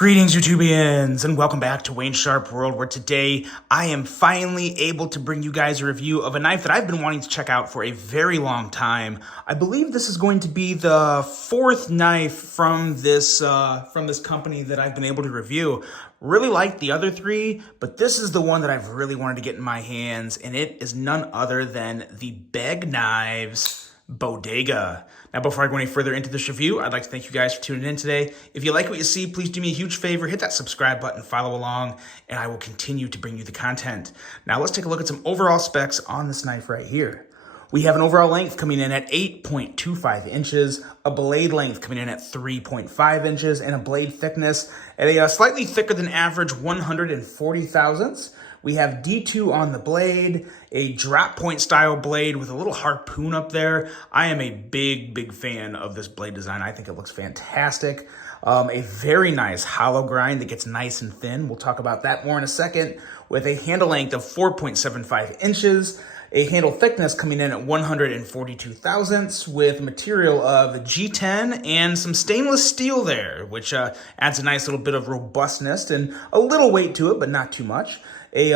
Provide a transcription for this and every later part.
Greetings, YouTubians, and welcome back to Wayne Sharp World, where today I am finally able to bring you guys a review of a knife that I've been wanting to check out for a very long time. I believe this is going to be the fourth knife from this company that I've been able to review. Really liked the other three, but this is the one that I've really wanted to get in my hands, and it is none other than the Beg Knives Bodega. Now, before I go any further into this review, I'd like to thank you guys for tuning in today. If you like what you see, please do me a huge favor, hit that subscribe button, follow along, and I will continue to bring you the content. Now, let's take a look at some overall specs on this knife right here. We have an overall length coming in at 8.25 inches, a blade length coming in at 3.5 inches, and a blade thickness at a slightly thicker than average 140 thousandths. We have D2 on the blade, a drop point style blade with a little harpoon up there. I am a big fan of this blade design. I think it looks fantastic. A very nice hollow grind that gets nice and thin. We'll talk about that more in a second. With a handle length of 4.75 inches, a handle thickness coming in at 142 thousandths with material of G10 and some stainless steel there, which adds a nice little bit of robustness and a little weight to it, but not too much. A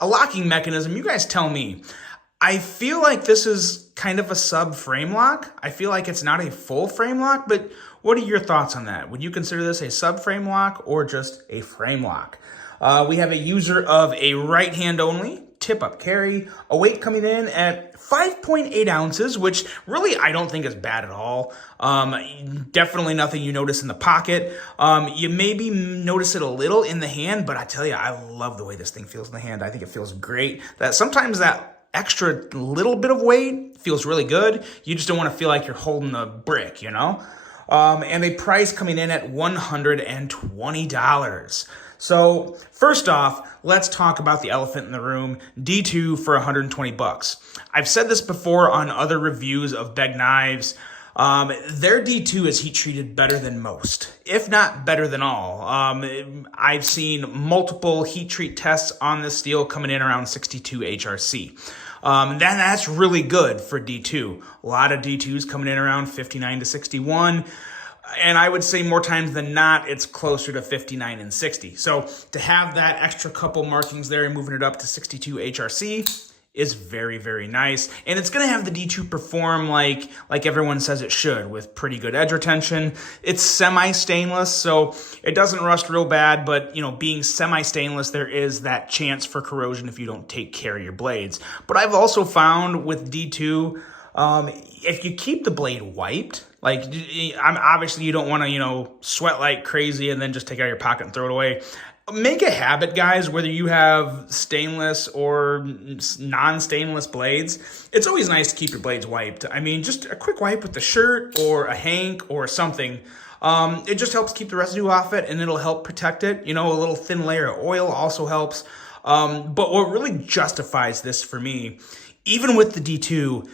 locking mechanism. You guys tell me. I feel like this is kind of a sub frame lock. I feel like it's not a full frame lock, but what are your thoughts on that? Would you consider this a sub frame lock or just a frame lock? We have a user of a right hand only tip up carry, a weight coming in at 5.8 ounces, which really I don't think is bad at all. Definitely nothing you notice in the pocket. You maybe notice it a little in the hand, but I tell you, I love the way this thing feels in the hand. I think it feels great. That sometimes that extra little bit of weight feels really good. You just don't want to feel like you're holding a brick, you know? And a price coming in at $120. So first off, let's talk about the elephant in the room, D2 for 120 bucks. I've said this before on other reviews of Beg knives. Their D2 is heat treated better than most, if not better than all. I've seen multiple heat treat tests on this steel coming in around 62 HRC. That's really good for D2. A lot of D2s coming in around 59 to 61. And I would say more times than not, it's closer to 59 and 60. So to have that extra couple markings there and moving it up to 62 HRC is very nice. And it's going to have the D2 perform like everyone says it should, with pretty good edge retention. It's semi-stainless, so it doesn't rust real bad, but being semi-stainless, there is that chance for corrosion if you don't take care of your blades. But I've also found with D2, if you keep the blade wiped, obviously you don't want to, sweat like crazy and then just take it out of your pocket and throw it away. Make a habit, guys, whether you have stainless or non-stainless blades. It's always nice to keep your blades wiped. I mean, just a quick wipe with the shirt or a hank or something. It just helps keep the residue off it, and it'll help protect it. A little thin layer of oil also helps. But what really justifies this for me, even with the D2,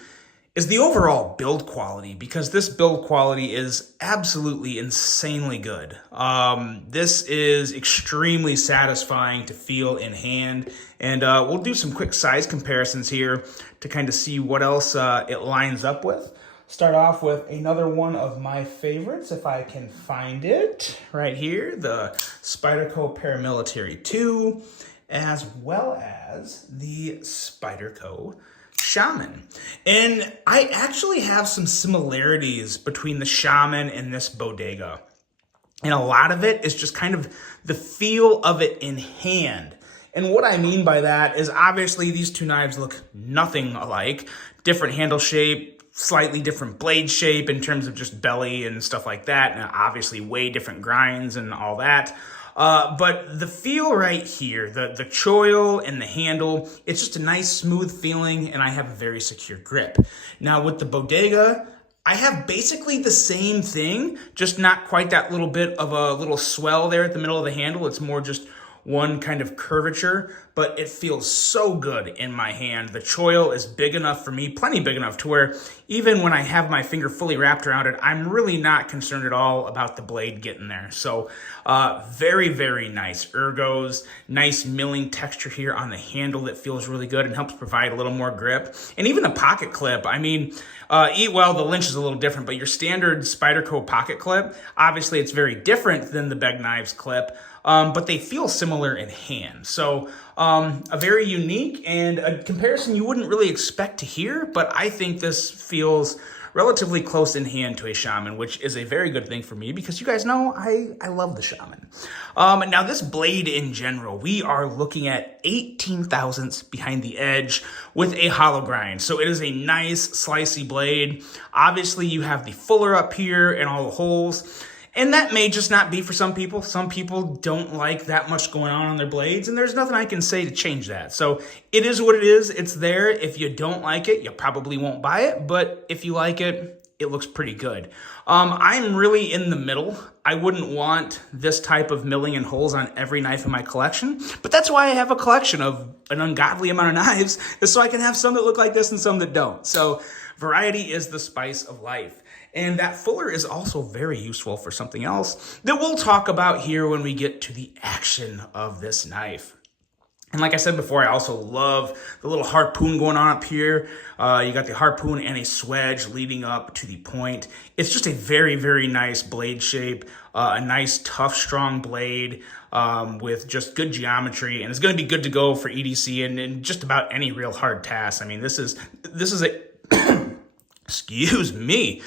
is the overall build quality, because this build quality is absolutely insanely good. This is extremely satisfying to feel in hand, and we'll do some quick size comparisons here to kind of see what else it lines up with. Start off with another one of my favorites, if I can find it, right here, the Spyderco Paramilitary 2, as well as the Spyderco Shaman. And I actually have some similarities between the Shaman and this Bodega. And a lot of it is just kind of the feel of it in hand. And what I mean by that is obviously these two knives look nothing alike. Different handle shape, slightly different blade shape in terms of just belly and stuff like that. And obviously way different grinds and all that. But the feel right here, the choil and the handle, it's just a nice smooth feeling, and I have a very secure grip. Now with the Bodega, I have basically the same thing, just not quite that little bit of a little swell there at the middle of the handle. It's more just one kind of curvature, but it feels so good in my hand. The choil is big enough for me, plenty big enough to where even when I have my finger fully wrapped around it, I'm really not concerned at all about the blade getting there. So very, very nice ergos, nice milling texture here on the handle that feels really good and helps provide a little more grip. And even the pocket clip, I mean, well, the Lynch is a little different, but your standard Spyderco pocket clip, obviously it's very different than the Beg Knives clip, but they feel similar in hand. So a very unique and a comparison you wouldn't really expect to hear, but I think this feels relatively close in hand to a Shaman, which is a very good thing for me because you guys know I love the Shaman. Now this blade in general, we are looking at 18 thousandths behind the edge with a hollow grind. So it is a nice slicey blade. Obviously you have the fuller up here and all the holes. And that may just not be for some people. Some people don't like that much going on their blades, and there's nothing I can say to change that. So it is what it is. It's there. If you don't like it, you probably won't buy it. But if you like it, it looks pretty good. I'm really in the middle. I wouldn't want this type of milling and holes on every knife in my collection, but that's why I have a collection of an ungodly amount of knives, is so I can have some that look like this and some that don't. So variety is the spice of life. And that fuller is also very useful for something else that we'll talk about here when we get to the action of this knife. And like I said before, I also love the little harpoon going on up here. You got the harpoon and a swedge leading up to the point. It's just a very, very nice blade shape, a nice, tough, strong blade with just good geometry. And it's going to be good to go for EDC and just about any real hard task. I mean, this is a... Excuse me.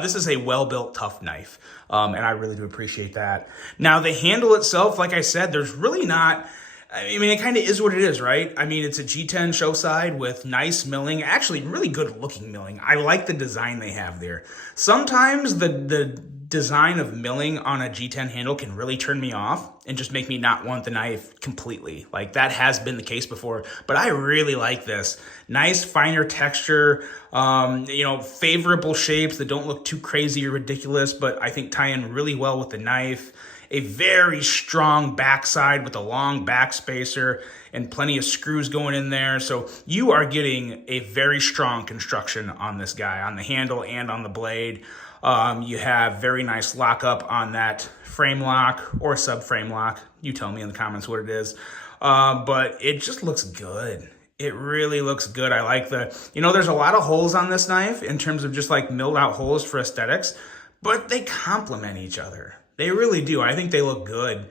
This is a well-built, tough knife, and I really do appreciate that. Now, the handle itself, like I said, there's really not... I mean, it kind of is what it is, right? I mean, it's a G10 show side with nice milling, actually really good-looking milling. I like the design they have there. Sometimes the design of milling on a G10 handle can really turn me off and just make me not want the knife completely. Like, that has been the case before, but I really like this. Nice, finer texture, you know, favorable shapes that don't look too crazy or ridiculous, but I think tie in really well with the knife. A very strong backside with a long back spacer and plenty of screws going in there. So you are getting a very strong construction on this guy, on the handle and on the blade. You have very nice lockup on that frame lock or subframe lock. You tell me in the comments what it is. But it just looks good. It really looks good. I like there's a lot of holes on this knife in terms of just like milled out holes for aesthetics, but they complement each other. They really do. I think they look good.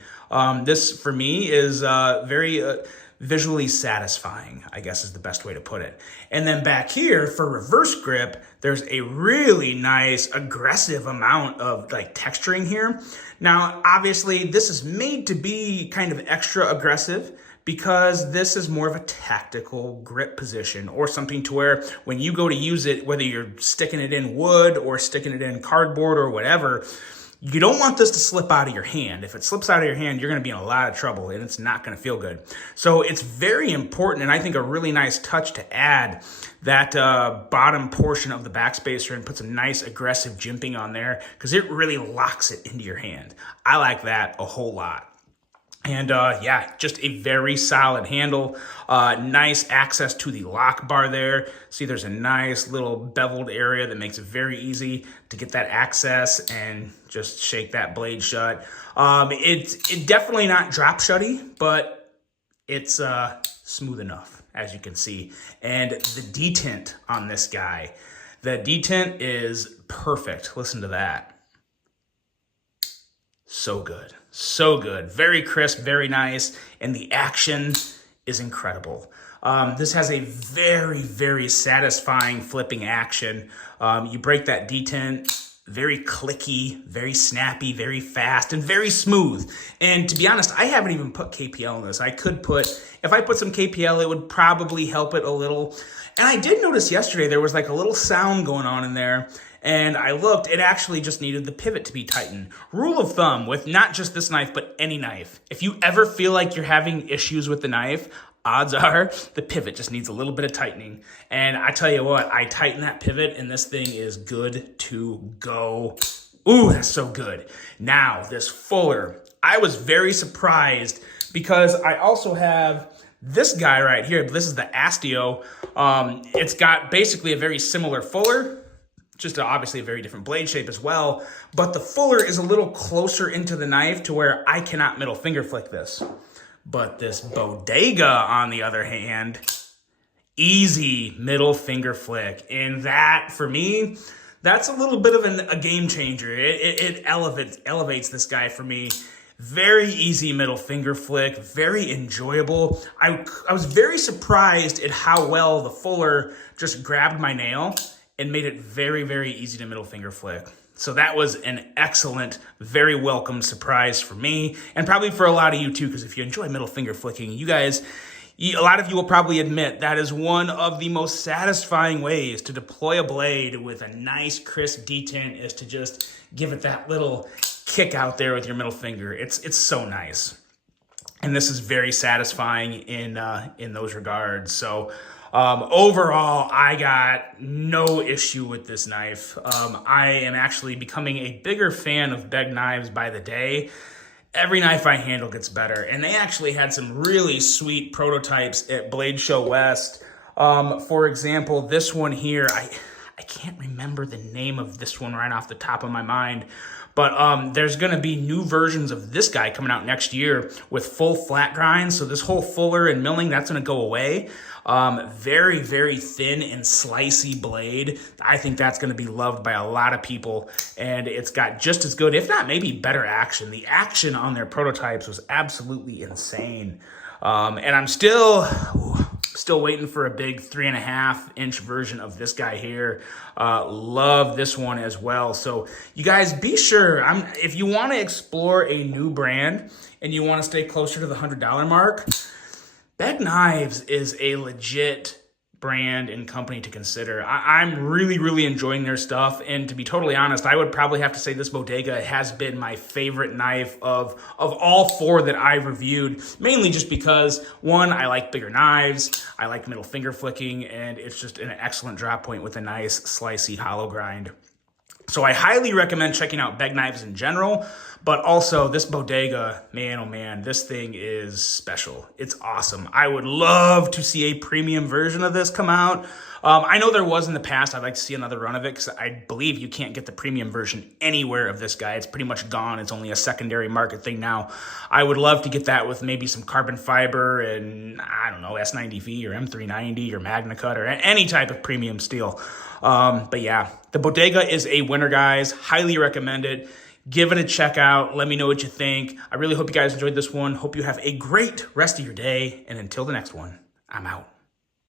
This, for me, is very visually satisfying, I guess is the best way to put it. And then back here, for reverse grip, there's a really nice, aggressive amount of like texturing here. Now, obviously, this is made to be kind of extra aggressive because this is more of a tactical grip position or something to where when you go to use it, whether you're sticking it in wood or sticking it in cardboard or whatever, you don't want this to slip out of your hand. If it slips out of your hand, you're going to be in a lot of trouble and it's not going to feel good. So it's very important, and I think a really nice touch to add that bottom portion of the backspacer and put some nice aggressive jimping on there because it really locks it into your hand. I like that a whole lot. And yeah, just a very solid handle. Nice access to the lock bar there. See, there's a nice little beveled area that makes it very easy to get that access and just shake that blade shut. It's definitely not drop shutty, but it's smooth enough, as you can see. And the detent on this guy, the detent is perfect. Listen to that. So good. So good. Very crisp, very nice, and the action is incredible. This has a very, very satisfying flipping action. You break that detent, very clicky, very snappy, very fast, and very smooth. And to be honest, I haven't even put KPL in this. If I put some KPL, it would probably help it a little. And I did notice yesterday there was like a little sound going on in there. And I looked, it actually just needed the pivot to be tightened. Rule of thumb with not just this knife, but any knife. If you ever feel like you're having issues with the knife, odds are the pivot just needs a little bit of tightening. And I tell you what, I tighten that pivot and this thing is good to go. Ooh, that's so good. Now, this fuller, I was very surprised because I also have this guy right here. This is the Astio. It's got basically a very similar fuller, just obviously a very different blade shape as well, but the fuller is a little closer into the knife to where I cannot middle finger flick this. But this Bodega, on the other hand, easy middle finger flick. And that, for me, that's a little bit of a game changer. It elevates this guy for me. Very easy middle finger flick, very enjoyable. I was very surprised at how well the fuller just grabbed my nail and made it very, very easy to middle finger flick. So that was an excellent, very welcome surprise for me, and probably for a lot of you too, because if you enjoy middle finger flicking, you guys, a lot of you will probably admit that is one of the most satisfying ways to deploy a blade with a nice crisp detent, is to just give it that little kick out there with your middle finger. It's so nice. And this is very satisfying in those regards. So overall, I got no issue with this knife. I am actually becoming a bigger fan of Beg knives by the day. Every knife I handle gets better. And they actually had some really sweet prototypes at Blade Show West. For example, this one here, I can't remember the name of this one right off the top of my mind. But there's going to be new versions of this guy coming out next year with full flat grind. So this whole fuller and milling, that's going to go away. Very, very thin and slicey blade. I think that's going to be loved by a lot of people. And it's got just as good, if not maybe better action. The action on their prototypes was absolutely insane. And I'm still waiting for a big 3.5-inch version of this guy here. Love this one as well. So you guys be sure, if you want to explore a new brand and you want to stay closer to the $100 mark, Beg Knives is a legit brand and company to consider. I'm really, really enjoying their stuff. And to be totally honest, I would probably have to say this Bodega has been my favorite knife of all 4 that I've reviewed, mainly just because, one, I like bigger knives, I like middle finger flicking, and it's just an excellent drop point with a nice slicey hollow grind. So I highly recommend checking out Beg Knives in general, but also this Bodega, man, oh man, this thing is special. It's awesome. I would love to see a premium version of this come out. I know there was in the past. I'd like to see another run of it, because I believe you can't get the premium version anywhere of this guy. It's pretty much gone. It's only a secondary market thing now. I would love to get that with maybe some carbon fiber and, I don't know, S90V or M390 or Magna Cut or any type of premium steel. But yeah, the Bodega is a winner, guys. Highly recommend it. Give it a check out. Let me know what you think. I really hope you guys enjoyed this one. Hope you have a great rest of your day. And until the next one, I'm out.